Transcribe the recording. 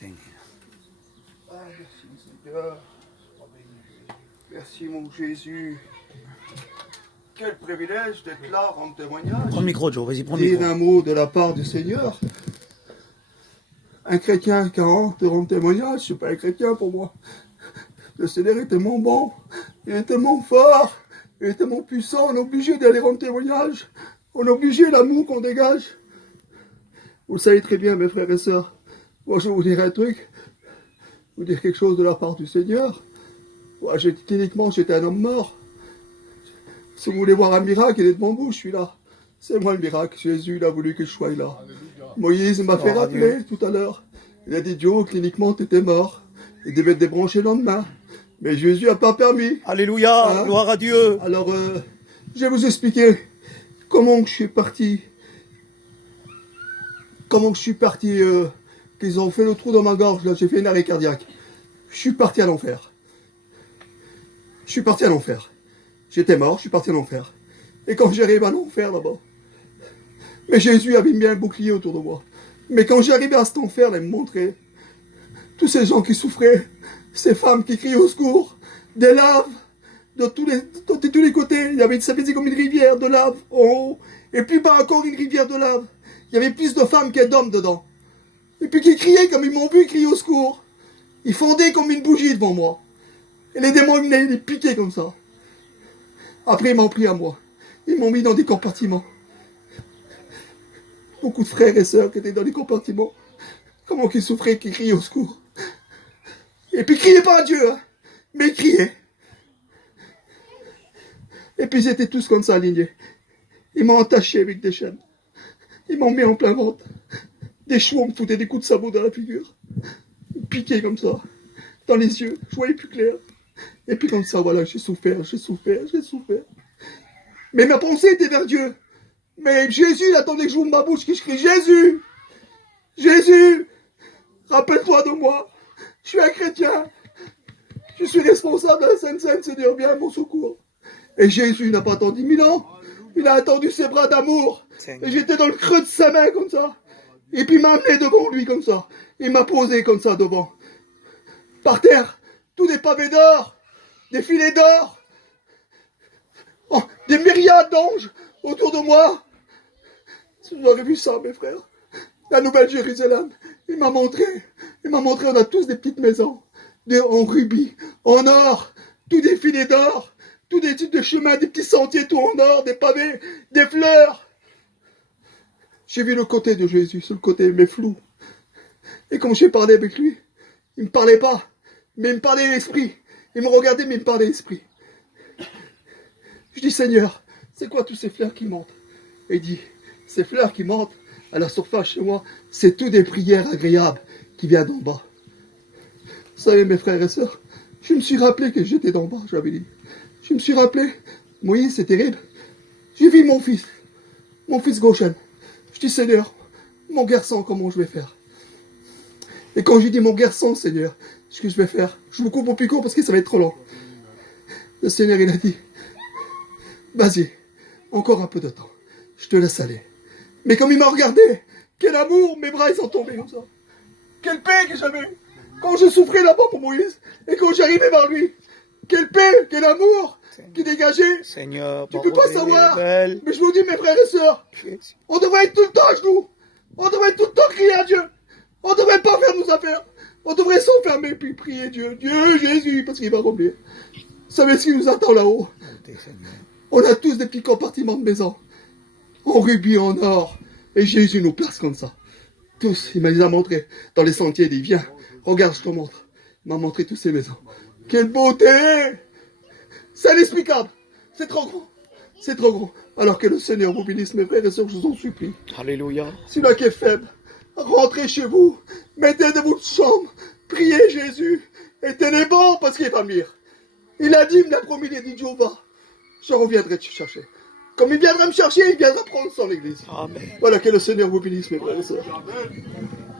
Seigneur. Ah, merci Seigneur. Merci mon Jésus. Quel privilège d'être là, rendre témoignage. Prends le micro, Joe, vas-y, prends le Dire micro. un mot de la part du Seigneur. Un chrétien qui a honte de rendre témoignage, c'est pas un chrétien pour moi. Le Seigneur est tellement bon, il est tellement fort, il est tellement puissant, on est obligé d'aller rendre témoignage. On est obligé l'amour qu'on dégage. Vous le savez très bien, mes frères et sœurs. Moi, je vais vous dire un truc. Vous dire quelque chose de la part du Seigneur. Moi, cliniquement, j'étais un homme mort. Si vous voulez voir un miracle, il est devant vous, je suis là. C'est moi le miracle. Jésus, il a voulu que je sois là. Moïse m'a fait rappeler tout à l'heure. Il a dit, Joe, cliniquement, tu étais mort. Il devait te débrancher le lendemain. Mais Jésus n'a pas permis. Alléluia, Hein? gloire à Dieu. Alors, je vais vous expliquer comment je suis parti. Comment je suis parti, qu'ils ont fait le trou dans ma gorge, là, j'ai fait une arrêt cardiaque. Je suis parti à l'enfer. Je suis parti à l'enfer. J'étais mort, je suis parti à l'enfer. Et quand j'arrive à l'enfer là-bas, mais Jésus avait mis un bouclier autour de moi. Mais quand j'arrivais à cet enfer, il me montrait tous ces gens qui souffraient, ces femmes qui criaient au secours, des laves, de tous les côtés. Ça faisait comme une rivière de lave en haut. Et plus bas encore une rivière de lave. Il y avait plus de femmes que d'hommes dedans. Et puis qui criaient comme ils m'ont vu crier au secours. Ils fondaient comme une bougie devant moi. Et les démons venaient les piquer comme ça. Après, ils m'ont pris à moi. Ils m'ont mis dans des compartiments. Beaucoup de frères et sœurs qui étaient dans les compartiments. Comment qu'ils souffraient, qui criaient au secours. Et puis, ils criaient pas à Dieu, hein, mais ils criaient. Et puis, ils étaient tous comme ça, alignés. Ils m'ont entaché avec des chaînes. Ils m'ont mis en plein ventre. Des chevaux me foutaient des coups de sabot dans la figure. Ils piquaient comme ça. Dans les yeux. Je voyais plus clair. Et puis comme ça, voilà, j'ai souffert. Mais ma pensée était vers Dieu. Mais Jésus, il attendait que j'ouvre ma bouche, que je crie Jésus! Jésus! Rappelle-toi de moi. Je suis un chrétien. Je suis responsable de la Sainte-Seine, Seigneur, viens à mon secours. Et Jésus n'a pas attendu 1000 ans. Il a attendu ses bras d'amour. Et j'étais dans le creux de sa main comme ça. Et puis il m'a amené devant lui comme ça. Il m'a posé comme ça devant. Par terre, tous des pavés d'or, des filets d'or, oh, des myriades d'anges autour de moi. Si vous aurez vu ça, mes frères, la Nouvelle Jérusalem, il m'a montré, on a tous des petites maisons, en rubis, en or, tous des filets d'or, tous des types de chemins, des petits sentiers, tout en or, des pavés, des fleurs. J'ai vu le côté de Jésus, sur le côté, mais flou. Et quand j'ai parlé avec lui, il ne me parlait pas, mais il me parlait l'esprit. Il me regardait, mais il me parlait l'esprit. Je dis, Seigneur, c'est quoi tous ces fleurs qui montent? Et il dit, ces fleurs qui montent à la surface chez moi, c'est tout des prières agréables qui viennent d'en bas. Vous savez, mes frères et sœurs, je me suis rappelé que j'étais d'en bas, j'avais dit. Je me suis rappelé, Moïse, c'est terrible. J'ai vu mon fils Goshen. Je dis, Seigneur, mon garçon, comment je vais faire? Et quand j'ai dit mon garçon, Seigneur, ce que je vais faire, je vous coupe au plus court parce que ça va être trop long. Le Seigneur, il a dit, vas-y, encore un peu de temps, je te laisse aller. Mais comme il m'a regardé, quel amour, mes bras ils sont tombés comme ça. Quelle paix que j'avais quand je souffrais là-bas pour Moïse et quand j'arrivais vers lui. Quelle paix, quel amour qui dégageait. Seigneur, tu peux pas savoir. Mais je vous dis, mes frères et sœurs, on devrait être tout le temps à genoux. On devrait tout le temps crier à Dieu. On devrait pas faire nos affaires. On devrait s'enfermer puis prier Dieu. Dieu, Jésus, parce qu'il va revenir. Vous savez ce qui nous attend là-haut? On a tous des petits compartiments de maison. En rubis, en or. Et Jésus nous place comme ça. Tous, il les a montrés. Dans les sentiers, il dit, viens, regarde, je te montre. Il m'a montré toutes ces maisons. Quelle beauté! C'est inexplicable. C'est trop grand. C'est trop grand. Alors que le Seigneur vous bénisse, mes frères et sœurs, je vous en supplie. Alléluia. Celui-là qui est faible, rentrez chez vous. Mettez de votre chambre. Priez Jésus. Et tenez bon parce qu'il va venir. Il a dit, il m'a promis, il a dit, Jéhovah, je reviendrai te chercher. Comme il viendra me chercher, il viendra prendre son église. Amen. Voilà, que le Seigneur vous bénisse, mes frères et sœurs.